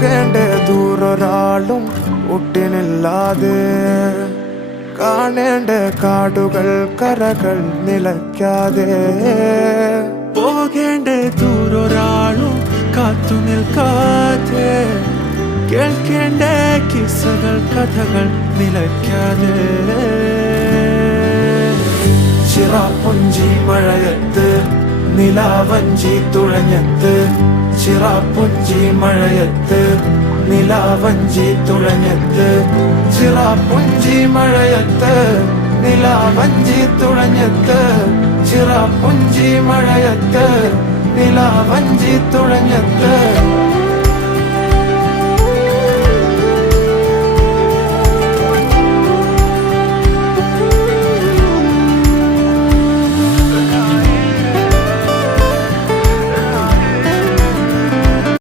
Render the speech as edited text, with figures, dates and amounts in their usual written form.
പോകേണ്ട ദൂരൊരാളും ഒട്ടിനില്ലാതെ കാണേണ്ട കാടുകൾ കരകൾ നിലയ്ക്കാതെ പോകേണ്ട ദൂരൊരാളും കാത്തു നിൽക്കാതെ കേൾക്കേണ്ട കിസ്സകൾ കഥകൾ നിലയ്ക്കാതെ ചിറാപ്പുഞ്ചി മഴയത്ത് നിലാവഞ്ചി തുഴഞ്ഞത്ത് ചിറാപ്പുഞ്ചി മഴയത്ത് നിലാവഞ്ചി തുഴഞ്ഞത്ത് ചിറാപ്പുഞ്ചി മഴയത്ത് നിലാവഞ്ചി തുഴഞ്ഞത്ത് ചിറാപ്പുഞ്ചി മഴയത്ത് നിലാവഞ്ചി തുഴഞ്ഞത്ത്